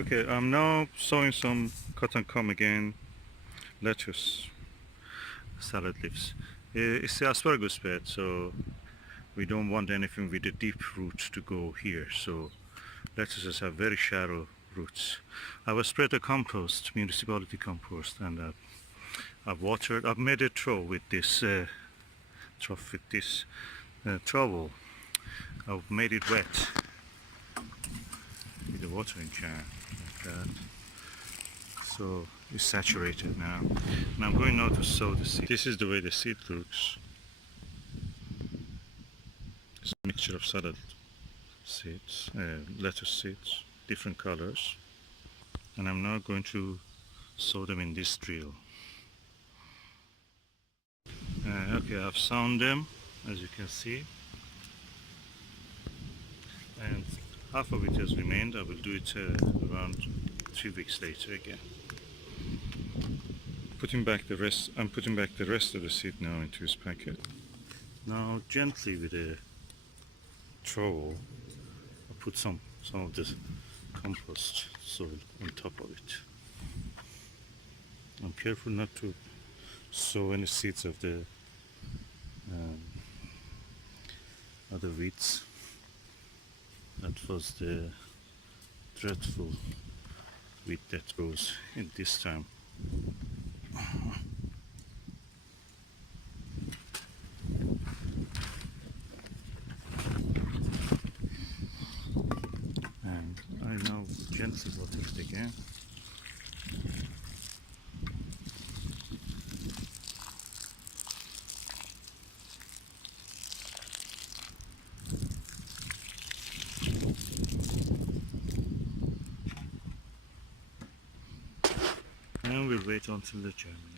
Okay, I'm now sowing some cotton com again, lettuce, salad leaves. It's the asparagus bed, so we don't want anything with a deep root to go here. So lettuces have very shallow roots. I will spread the compost, municipality compost, and I've watered. I've made a trough with this trowel. I've made it wet with a watering can like that. So it's saturated now. And I'm going now to sow the seed. This is the way the seed looks. It's a mixture of salad seeds, lettuce seeds, different colors. And I'm now going to sow them in this drill. Okay, I've sown them, as you can see. And half of it has remained. I will do it around 3 weeks later again. Putting back the rest, I'm putting back the rest of the seed now into his packet. Now gently with a trowel, I put some of the compost soil on top of it. I'm careful not to sow any seeds of the other weeds. That was the dreadful weed that grows in this time. And I now gently water it again. And we'll wait until the germination.